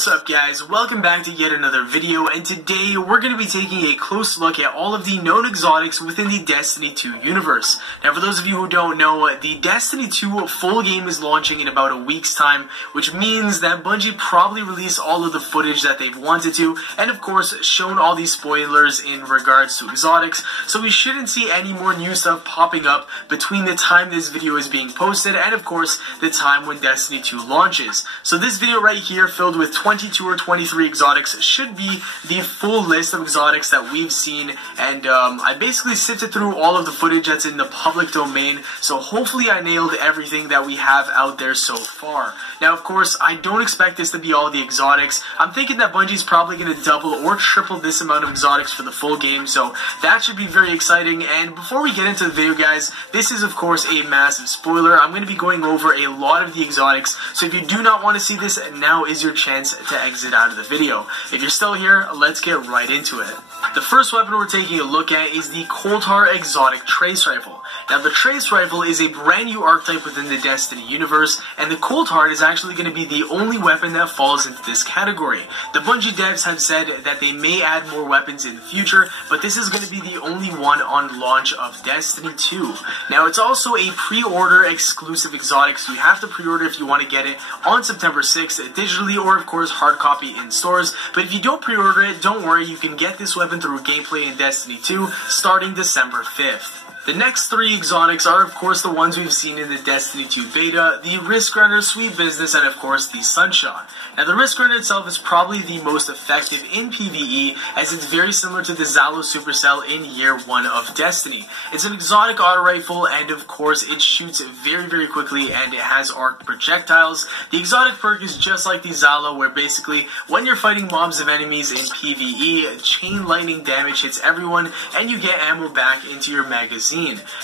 What's up guys, welcome back to yet another video, and today we're going to be taking a close look at all of the known exotics within the Destiny 2 universe. Now for those of you who don't know, the Destiny 2 full game is launching in about a week's time, which means that Bungie probably released all of the footage that they've wanted to, and of course shown all these spoilers in regards to exotics, so we shouldn't see any more new stuff popping up between the time this video is being posted and of course the time when Destiny 2 launches. So this video right here, filled with 22 or 23 exotics, should be the full list of exotics that we've seen, and I basically sifted through all of the footage that's in the public domain, so hopefully I nailed everything that we have out there so far. Now of course, I don't expect this to be all the exotics. I'm thinking that Bungie's probably going to double or triple this amount of exotics for the full game, so that should be very exciting. And before we get into the video guys, this is of course a massive spoiler. I'm going to be going over a lot of the exotics, so if you do not want to see this, now is your chance to exit out of the video. If you're still here, let's get right into it. The first weapon we're taking a look at is the Coulter Exotic Trace Rifle. Now the Trace Rifle is a brand new archetype within the Destiny universe, and the Coulter is actually going to be the only weapon that falls into this category. The Bungie devs have said that they may add more weapons in the future, but this is going to be the only one on launch of Destiny 2. Now it's also a pre-order exclusive exotic, so you have to pre-order if you want to get it on September 6th, digitally or of course hard copy in stores. But if you don't pre-order it, don't worry, you can get this weapon through gameplay in Destiny 2 starting December 5th. The next three exotics are of course the ones we've seen in the Destiny 2 beta, the Risk Runner, Sweet Business, and of course the Sunshot. Now the Risk Runner itself is probably the most effective in PvE, as it's very similar to the Zalo Supercell in year 1 of Destiny. It's an exotic auto rifle, and of course it shoots very quickly, and it has arc projectiles. The exotic perk is just like the Zalo, where basically when you're fighting mobs of enemies in PvE, chain lightning damage hits everyone and you get ammo back into your magazine.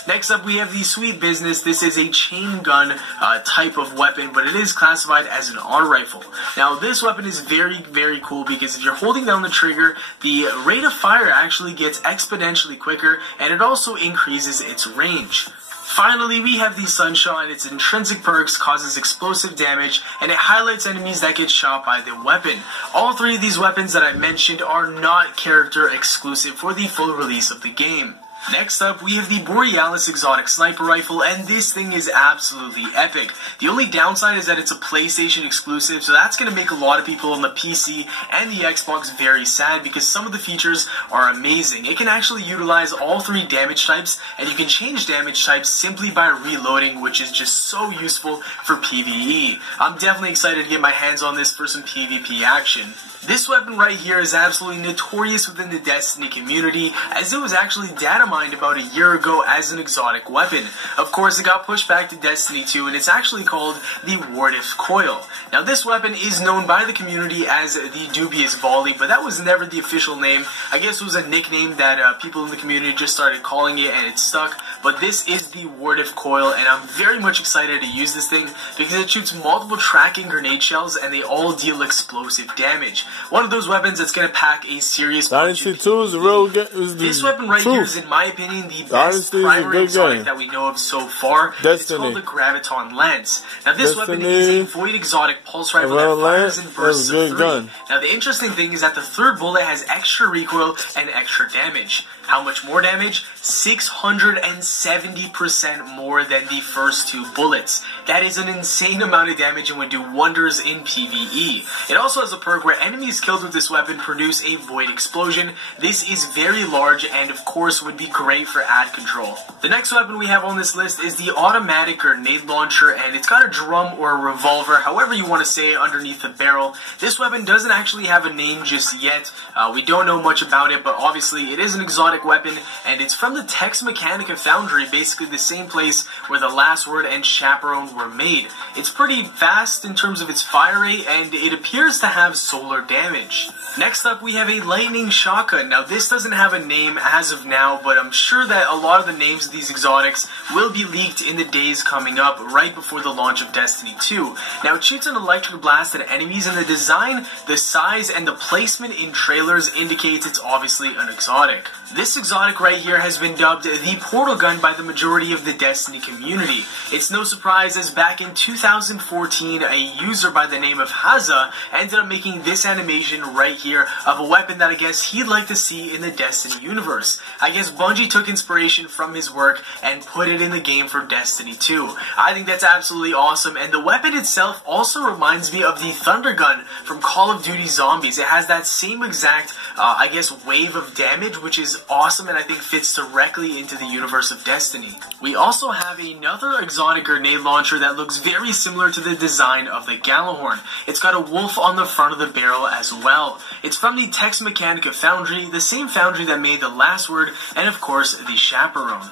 Next up we have the Sweet Business. This is a chain gun type of weapon, but it is classified as an auto rifle. Now this weapon is very cool, because if you're holding down the trigger, the rate of fire actually gets exponentially quicker, and it also increases its range. Finally, we have the Sunshot, and its intrinsic perks causes explosive damage, and it highlights enemies that get shot by the weapon. All three of these weapons that I mentioned are not character exclusive for the full release of the game. Next up, we have the Borealis Exotic Sniper Rifle, and this thing is absolutely epic. The only downside is that it's a PlayStation exclusive, so that's going to make a lot of people on the PC and the Xbox very sad, because some of the features are amazing. It can actually utilize all three damage types, and you can change damage types simply by reloading, which is just so useful for PvE. I'm definitely excited to get my hands on this for some PvP action. This weapon right here is absolutely notorious within the Destiny community, as it was actually data mined about a year ago as an exotic weapon. Of course, it got pushed back to Destiny 2, and it's actually called the Wardif Coil. Now this weapon is known by the community as the Dubious Volley, but that was never the official name. I guess it was a nickname that people in the community just started calling it, and it stuck. But this is the Wardif Coil, and I'm very much excited to use this thing, because it shoots multiple tracking grenade shells, and they all deal explosive damage. One of those weapons that's going to pack a serious punch. Dynasty 2 is the real This weapon right here is, in my opinion, the best primary exotic that we know of so far. It's called the Graviton Lance. Now this weapon is a Void Exotic Pulse Rifle that fires in bursts of 3. Now the interesting thing is that the third bullet has extra recoil and extra damage. How much more damage? 670% more than the first two bullets. That is an insane amount of damage and would do wonders in PvE. It also has a perk where enemies killed with this weapon produce a Void Explosion. This is very large and of course would be great for ad control. The next weapon we have on this list is the Automatic Grenade Launcher, and it's got a drum or a revolver, however you want to say it, underneath the barrel. This weapon doesn't actually have a name just yet. We don't know much about it, but obviously it is an exotic weapon, and it's from the Tex Mechanica Foundry, basically the same place where the Last Word and Chaperone were made. It's pretty fast in terms of its fire rate, and it appears to have solar damage. Next up, we have a Lightning Shotgun. Now this doesn't have a name as of now, but I'm sure that a lot of the names of these exotics will be leaked in the days coming up, right before the launch of Destiny 2. Now it shoots an electric blast at enemies, and the design, the size, and the placement in trailers indicates it's obviously an exotic. This exotic right here has been dubbed the Portal Gun by the majority of the Destiny community. It's no surprise as back in 2014, a user by the name of Haza ended up making this animation right here of a weapon that I guess he'd like to see in the Destiny universe. I guess Bungie took inspiration from his work and put it in the game for Destiny 2. I think that's absolutely awesome, and the weapon itself also reminds me of the Thunder Gun from Call of Duty Zombies. It has that same exact, I guess, wave of damage, which is awesome and I think fits directly into the universe of Destiny. We also have another exotic grenade launcher that looks very similar to the design of the Gjallarhorn. It's got a wolf on the front of the barrel as well. It's from the Tex Mechanica foundry, the same foundry that made the Last Word and of course the Chaperone.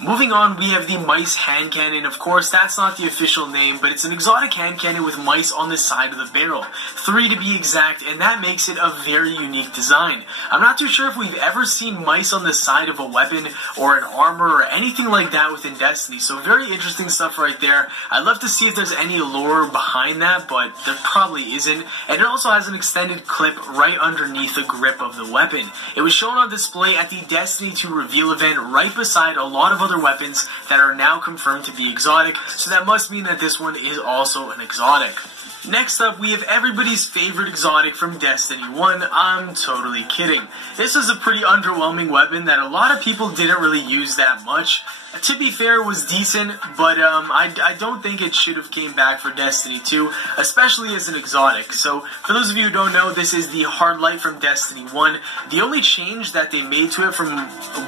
Moving on, we have the Mice Hand Cannon. Of course, that's not the official name, but it's an exotic hand cannon with mice on the side of the barrel. 3 to be exact, and that makes it a very unique design. I'm not too sure if we've ever seen mice on the side of a weapon or an armor or anything like that within Destiny, so very interesting stuff right there. I'd love to see if there's any lore behind that, but there probably isn't. And it also has an extended clip right underneath the grip of the weapon. It was shown on display at the Destiny 2 reveal event right beside a lot of other weapons that are now confirmed to be exotic, so that must mean that this one is also an exotic. Next up, we have everybody's favorite exotic from Destiny 1. I'm totally kidding. This is a pretty underwhelming weapon that a lot of people didn't really use that much. To be fair, it was decent, but I don't think it should have came back for Destiny 2, especially as an exotic. So, for those of you who don't know, this is the Hard Light from Destiny 1. The only change that they made to it, from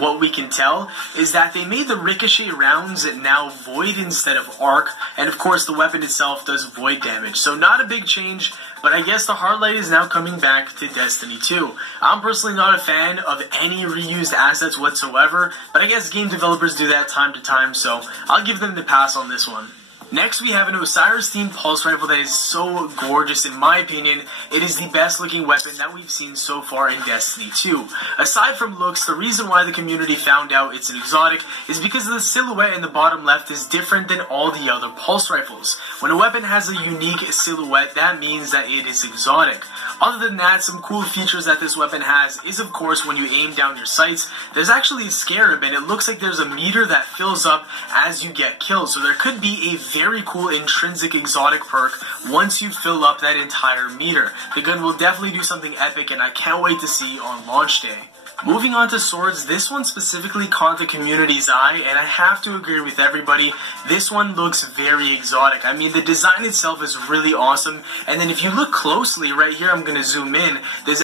what we can tell, is that they made the ricochet rounds now void instead of arc, and of course the weapon itself does void damage. So not a big change, but I guess the Hard Light is now coming back to Destiny 2. I'm personally not a fan of any reused assets whatsoever, but I guess game developers do that time to time, so I'll give them the pass on this one. Next, we have an Osiris-themed pulse rifle that is so gorgeous. In my opinion, it is the best looking weapon that we've seen so far in Destiny 2. Aside from looks, the reason why the community found out it's an exotic is because the silhouette in the bottom left is different than all the other pulse rifles. When a weapon has a unique silhouette, that means that it is exotic. Other than that, some cool features that this weapon has is, of course, when you aim down your sights, there's actually a scarab, and it looks like there's a meter that fills up as you get killed. So there could be a very cool intrinsic exotic perk once you fill up that entire meter. The gun will definitely do something epic, and I can't wait to see on launch day. Moving on to swords, this one specifically caught the community's eye, and I have to agree with everybody, this one looks very exotic. I mean, the design itself is really awesome, and then if you look closely right here, I'm going to zoom in, there's